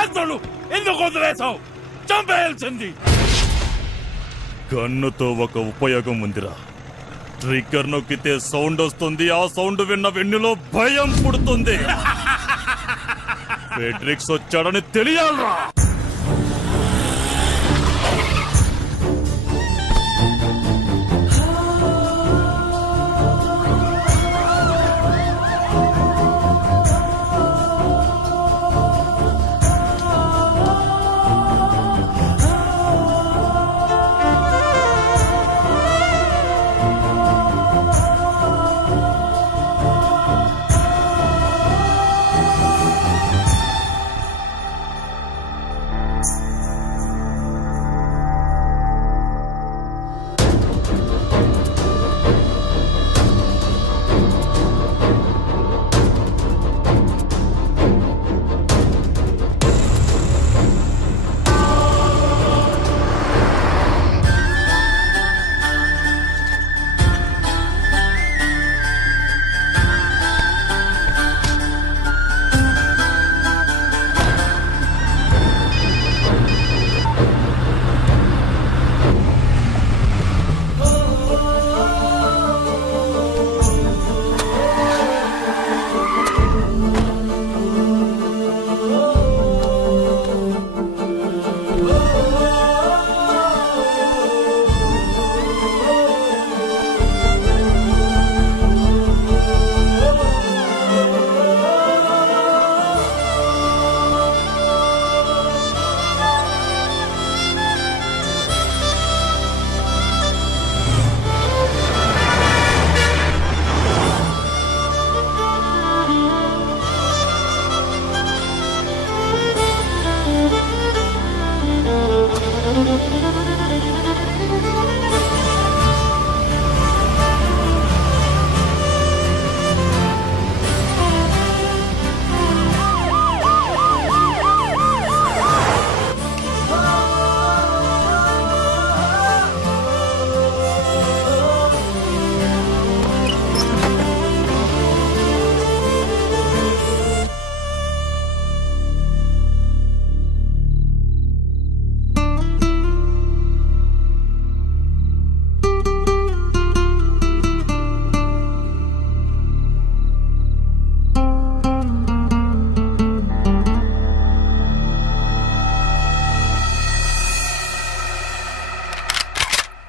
చంపేస్తాను. ఎందుకు వదిలేసావు? చంపేయాల్సింది. గన్నుతో ఒక ఉపయోగం ఉందిరా. ట్రిగ్గర్ నొక్కితే సౌండ్ వస్తుంది. ఆ సౌండ్ విన్న వెన్నులో భయం పుడుతుంది. ఫెడ్రిక్స్ వచ్చాడని తెలియాలరా.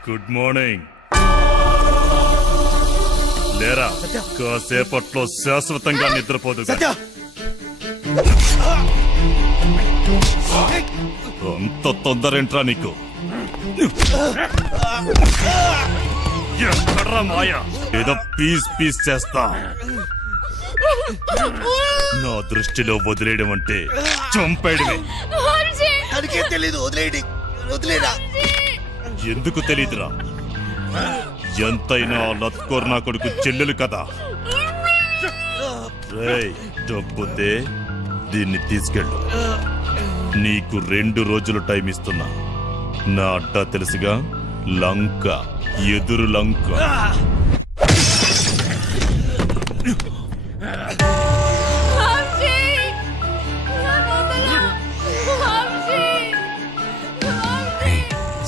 Good morning. లేరా, కాసేపట్లో శాశ్వతంగా నిద్రపోదు. అంత తొందరేంట్రా నీకు? ఎక్కడ్రా మాయ? ఏదో పీస్ పీస్ చేస్తా. నా దృష్టిలో వదిలేయడం అంటే చంపేయడమే. ఎందుకు తెలీదురా? ఎంతైనా లత్కోర్ నా కొడుకు చెల్లెలు కదా. డబ్బుతే దీన్ని తీసుకెళ్ళు. నీకు 2 రోజులు టైం ఇస్తున్నా. నా అడ్డా తెలుసుగా, లంక, ఎదురు లంక.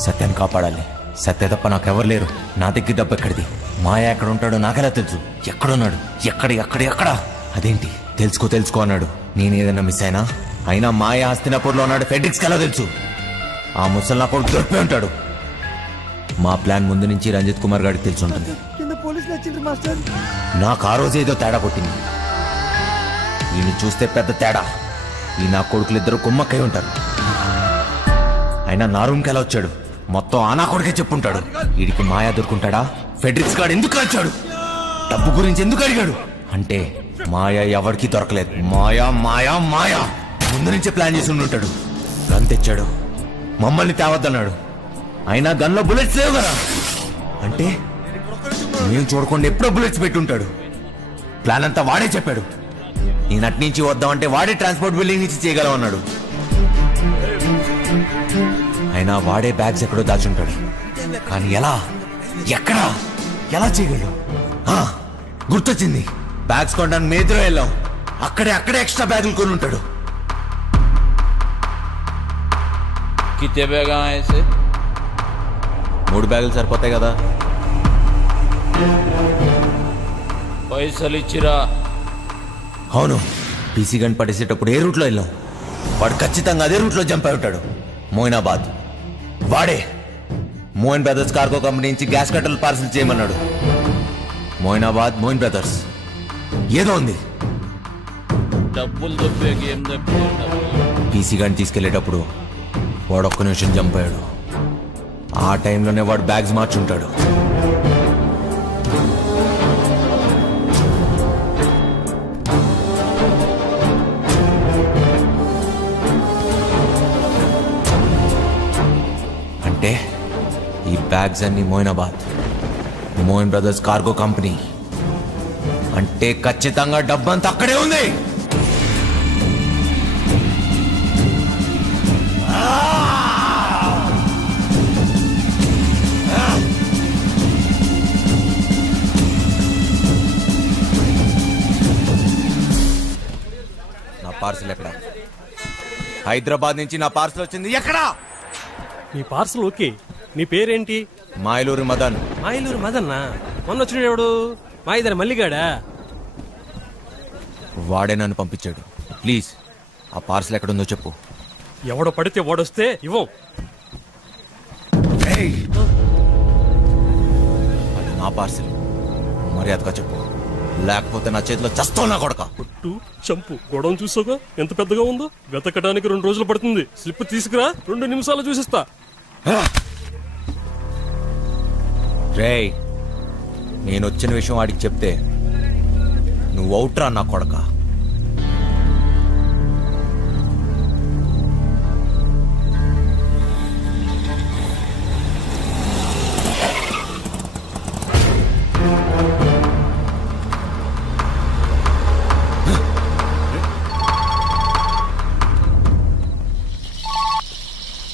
సత్యాన్ని కాపాడాలి. సత్య తప్ప నాకెవరు లేరు. నా దగ్గర డబ్బు ఎక్కడిది? మాయ ఎక్కడ ఉంటాడో నాకెలా తెలుసు? ఎక్కడున్నాడు? ఎక్కడ? అదేంటి తెలుసుకో అన్నాడు. నేనేదన్నా మిస్ అయినా మాయ హస్తినాపూర్లో ఉన్నాడు. ఫెడ్రిక్స్కి ఎలా తెలుసు? ఆ ముసలి నా కొడుకు దొరికిపోయి ఉంటాడు. మా ప్లాన్ ముందు నుంచి రంజిత్ కుమార్ గారికి తెలిసి ఉంటుంది. నాకు ఆ రోజు ఏదో తేడా కొట్టింది. ఈయన చూస్తే పెద్ద తేడా. ఈ నా కొడుకులు ఇద్దరు కుమ్మక్కై ఉంటారు. అయినా నా రూమ్కి ఎలా వచ్చాడు? మొత్తం ఆ నా కొడుకే చెప్పుంటాడు. వీడికి మాయా దొరుకుంటాడా? ఫెడ్రిక్స్ గాడు ఎందుకు వచ్చాడు? డబ్బు గురించి ఎందుకు అడిగాడు? అంటే మాయా ఎవరికి దొరకలేదు. మాయా ముందు నుంచే ప్లాన్ చేసి ఉండుంటాడు. గన్ తెచ్చాడు, మమ్మల్ని తేవద్దన్నాడు. అయినా గన్లో బుల్లెట్స్ లేవు కదా. అంటే మేము చూడకుండా ఎప్పుడో బుల్లెట్స్ పెట్టుంటాడు. ప్లాన్ అంతా వాడే చెప్పాడు. నేను అట్నుంచి వద్దామంటే వాడే ట్రాన్స్పోర్ట్ బిల్డింగ్ నుంచి చేయగలం అన్నాడు. అయినా వాడే బ్యాగ్స్ ఎక్కడో దాచుంటాడు. కానీ ఎలా చేయగలడు? గుర్తొచ్చింది. బ్యాగ్స్ కొనడానికి మేద్రో వెళ్ళాం. అక్కడే ఎక్స్ట్రా బ్యాగులు కొని ఉంటాడు. कितने बैग आए ऐसे? 3 బ్యాగులు సరిపోతాయి కదా. పైసలు ఇచ్చిరా? అవును, పీసీ గన్ పడేసేటప్పుడు ఏ రూట్లో వెళ్ళాం, వాడు ఖచ్చితంగా అదే రూట్లో జంప్ అయి ఉంటాడు. మోయినాబాద్ వాడే మోయిన్ బ్రదర్స్ కార్గో కంపెనీ నుంచి గ్యాస్ కట్టలు పార్సిల్ చేయమన్నాడు. మోయినాబాద్ మోయిన్ బ్రదర్స్ ఏదో ఉంది. డబ్బులు దొబ్బేకి ఏం దొబ్బేయండి? పీసీ గన్ తీసుకెళ్లేటప్పుడు వాడు ఒక్క నిమిషం జంప్ అయ్యాడు. ఆ టైంలోనే వాడు బ్యాగ్స్ మార్చుంటాడు. అంటే ఈ బ్యాగ్స్ అన్ని Moinabad Moin brothers cargo company అంటే ఖచ్చితంగా డబ్బంతా అక్కడే ఉంది. నా పార్సల్ ఎక్కడ? హైదరాబాద్ నుంచి నా పార్సల్ వచ్చింది ఎక్కడా? నీ పార్సల్ ఓకే, నీ పేరేంటి? మాయలూరి మదన్. మాయలూరు మదన్నా? మొన్న వచ్చినాడు ఎవడు? మా ఇద్దరు మల్లిగాడా? వాడే నన్ను పంపించాడు. ప్లీజ్ ఆ పార్సల్ ఎక్కడుందో చెప్పు. ఎవడో పడితే వాడొస్తే ఇవ్వం. అది నా పార్సల్, మర్యాదగా చెప్పు, లేకపోతే నా చేతిలో చస్తావు నా కొడక. పుట్టు చంపు గొడవ చూసాగా ఎంత పెద్దగా ఉందో. వెతకడానికి 2 రోజులు పడుతుంది. స్లిప్ తీసుకురా, 2 నిమిషాలు చూసిస్తా. రేయ్, నేను వచ్చిన విషయం వాడికి చెప్తే నువ్వు అవుట్రా నా కొడక.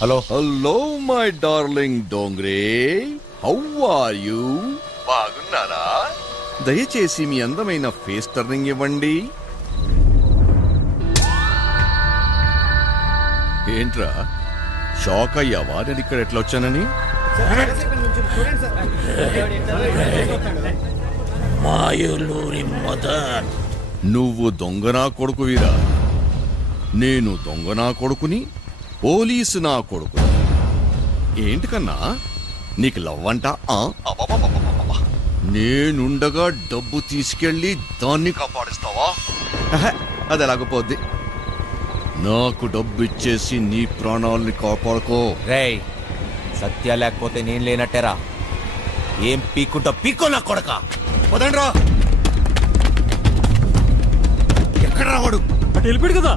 Hello hello my darling Dongre, how are you? బాగున్నారా? దయచేసి మీ అందమైన ఫేస్ టర్నింగ్ ఇవ్వండి. ఏంట్రా షాక్ అయ్యావా నేను ఇక్కడ ఎట్లా వచ్చానని? మాయలూరి మదన్, నువ్వు దొంగనా కొడుకువిరా, నేను దొంగనా కొడుకుని, పోలీసు నా కొడుకు. ఏంటి కన్నా నీకు లవ్ అంట? నేనుండగా డబ్బు తీసుకెళ్లి దాన్ని కాపాడిస్తావా? అది ఎలాగపోద్ది. నాకు డబ్బు ఇచ్చేసి నీ ప్రాణాలని కాపాడుకో. రేయ్, సత్య లేకపోతే నేను లేనట్టేరా. ఏం పీక్కుంటా పీక్కో నా కొడక. పదండ్రా. ఎక్కడ రావాడు? అటు వెళ్ళిపోయాడు కదా.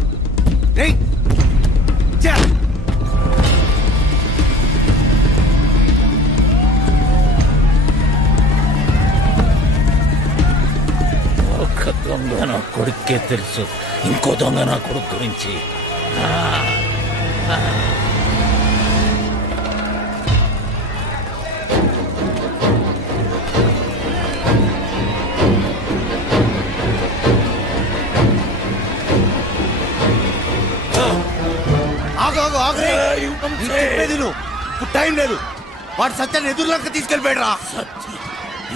ఒక దొంగ నా కొడుకే తెలుసు, ఇంకో దొంగ నా కొడుకు గురించి. టైం లేదు. వాడు సత్యాన్ని ఎదురులంక తీసుకెళ్ళిపోయాడు.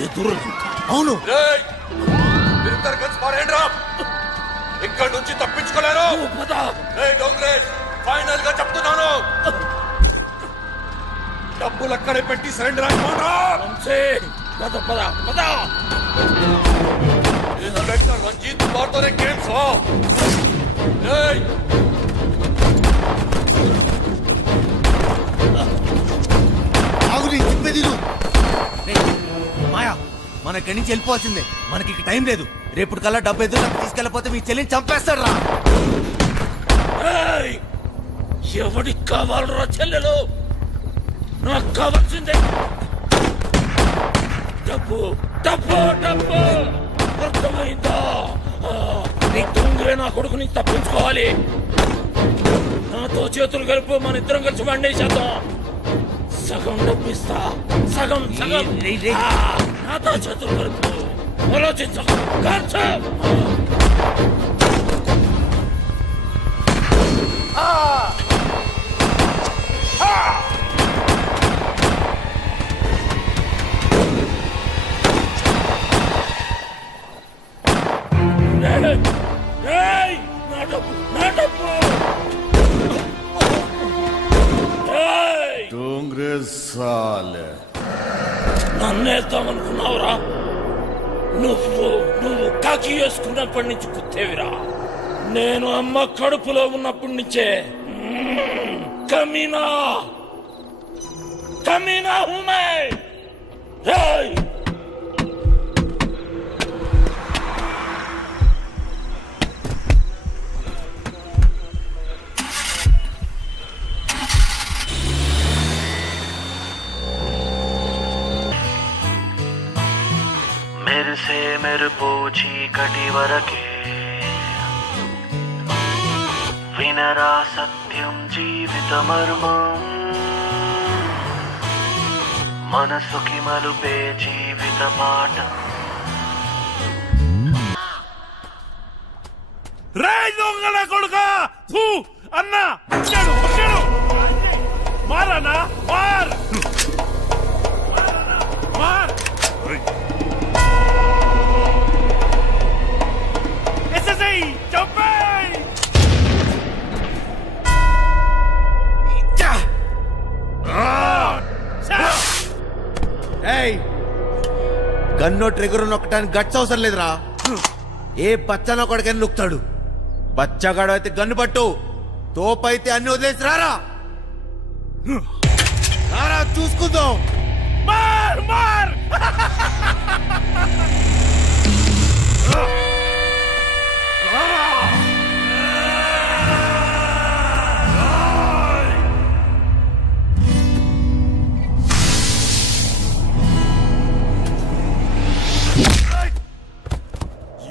ఎదురు? అవును. ఇక్కడ నుంచి తప్పించుకోలేరు. ఫైనల్ గా చెప్తున్నాను, డబ్బులు అక్కడే పెట్టి సరెండర్ అయిపోరా. ఇన్స్పెక్టర్ రంజిత్ కుమార్తోనే గేమ్స్. మాయా, మన ఇక్కడి నుంచి వెళ్ళిపోవాల్సిందే. మనకి ఇక టైం లేదు. రేపు కల్లా డబ్బు ఎదురు తీసుకెళ్ళిపోతే మీ చెల్లిని చంపేస్తాడు రా. ఎవడికి కావాలరా చెల్లెలు? నాకు కావాల్సిందే డబ్బు, డబ్బు, డబ్బు. అర్థమైందా? దొంగలే నా కొడుకుని తప్పించుకోవాలి. నాతో చేతులు కలుపు, మన ఇద్దరం కలిసి వండేసేద్దాం. సగం డబ్బిస్తా, సగం సగం. నాతో చేతులు కలుపు, ఆలోచించకు. సాలే నన్నేద్దామనుకున్నావురా? నువ్వు కాకి వేసుకున్నప్పటి నుంచి కుత్తేవిరా. నేను అమ్మ కడుపులో ఉన్నప్పటి నుంచే కమీనా హూ మై. రేయ్ మెరిసే మెరుపు చీకటి వరకే వినరా సత్యం జీవిత మర్మం మనసుకి మలుపే జీవిత పాఠం. రేయ్ దొంగల కొడుకా! ఫూ! అన్నా వచ్చాడు మారనా మార్ ఎస్ఎస్ఐ చంపేయ్! గన్నో ట్రిగర్ నొక్కడానికి గట్స్ అవసరం లేదురా. ఏ బచ్చనో కొడుకని నొక్కుతాడు. బచ్చగాడు అయితే గన్ను పట్టు, తోపైతే అన్ని వదిలేసి రారా చూసుకుందాం. మార్ మార్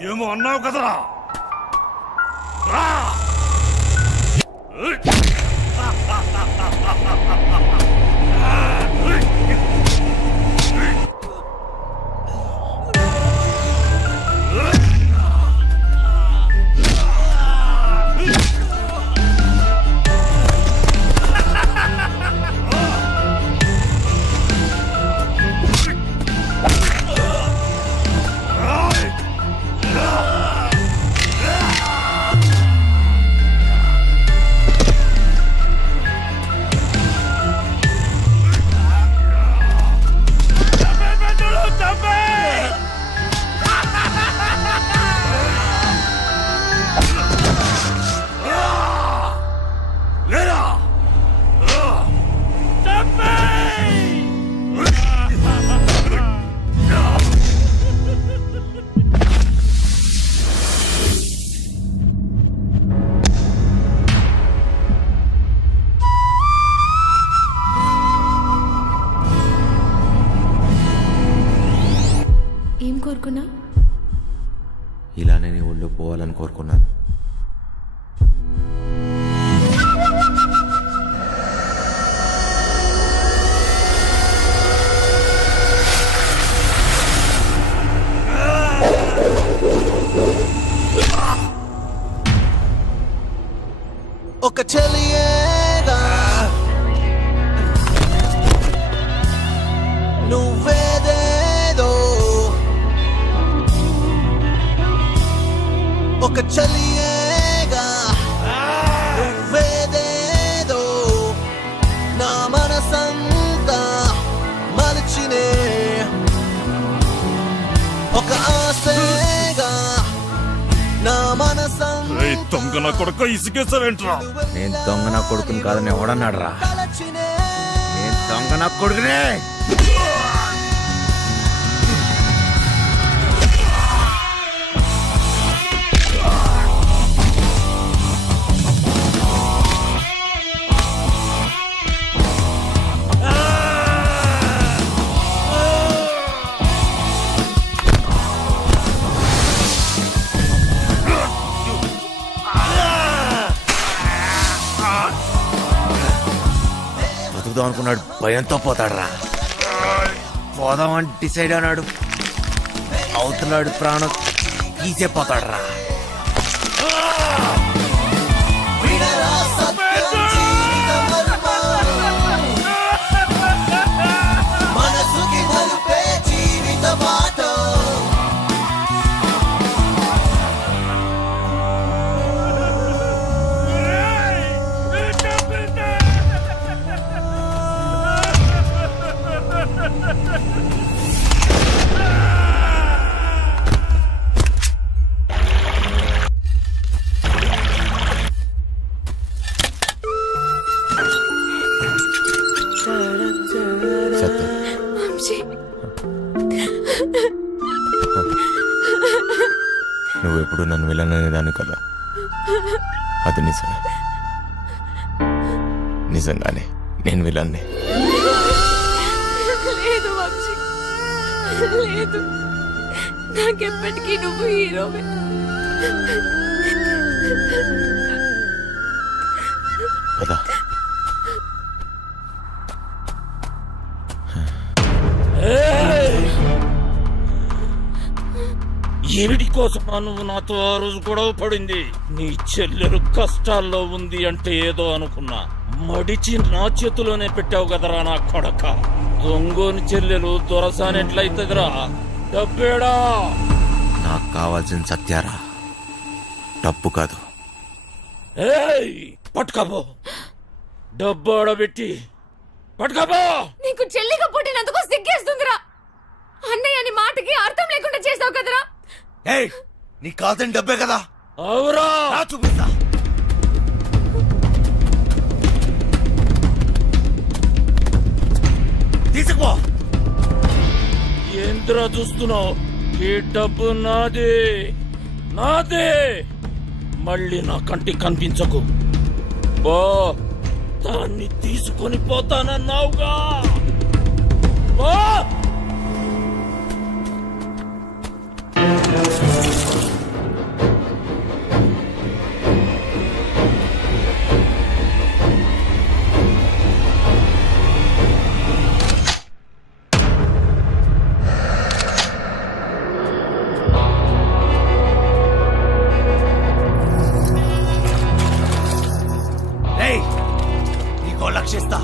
ఏమో అన్నావు కదరా. ఏం కోరుకున్నా? ఇలానే నీ ఒళ్ళు పోవాలని కోరుకున్నాను. ఒక చెలియేగా నువ్వేదేదో, ఒక చెలియేగా నువ్వేదేదో నా మనసంతా మలిచినే, ఒక ఆశగా నా మనసంతా. రేయ్ దొంగ నా కొడుక ఇసుకేసావేంట్రా? నేను దొంగ నా కొడుకుని కాదని ఎవడన్నాడు రా? నేను దొంగ నా కొడుకునే. బతుకుదాం అనుకున్నాడు, భయంతో పోతాడు రా. పోదామని డిసైడ్ అన్నాడు, అవుతున్నాడు ప్రాణం తీసేపోతాడు రా. మనసుకి నలుపే జీవిత పాఠం. ఎప్పుడు నన్ను విలననేదాన్ని కదా, అది నిజమే. నిజంగానే నేను విలన్నే. లేదు వంశీ, లేదు. నాకెప్పటికీ నువ్వు హీరోవే. కదా ఏమిటి కోసమా నువ్వు నాతో ఆ రోజు గొడవ పడింది? నీ చెల్లెలు కష్టాల్లో ఉంది అంటే ఏదో అనుకున్నా, మడిచి నా చేతిలోనే పెట్టావు కదరా నా కొడక. దొంగోని చెల్లెలు దొరసానెట్లయితదిరా? డబ్బేడా? నాకు కావాల్సిన సత్యారా, డబ్బు కాదు. పట్టుకోబో, డబ్బు ఆడబెట్టి పట్టుకోబో. నీకు చెల్లిగా పుట్టినందుకు సిగ్గేస్తుందిరా. అన్నయ్య అని మాటకి అర్థం లేకుండా చేసావు కదరా. నీకు కావాల్సిన డబ్బే కదా. అవురా, చూపిస్తా. తీసుకుపో. ఏంద్రా చూస్తున్నావు? ఈ డబ్బు నాదే, నాదే. మళ్ళీ నా కంటికి కనిపించకు. బో, దాన్ని తీసుకొని పోతానన్నావుగా. బో. నీకో లక్షిస్తా,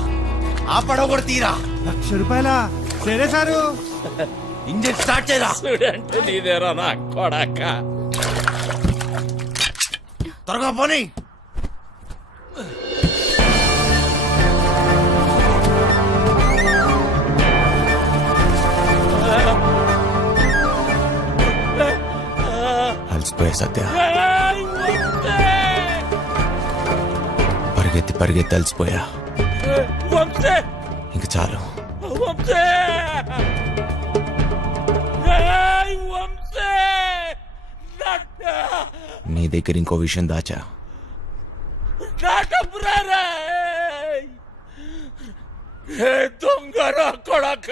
ఆ పడవ కూడా తీరా. ₹1,00,000 సరే సారు. ఇంజిన్ స్టార్ట్ చేయరా. అంటే నీదేరా నా కొడక. త్వరగా పోనీ. అలసిపోయా సత్య, పరిగెత్తి పరిగెత్తి అలసిపోయా. ఇంక చాలు. నీ దగ్గర ఇంకో విషయం దాచా. దొంగ కొడక.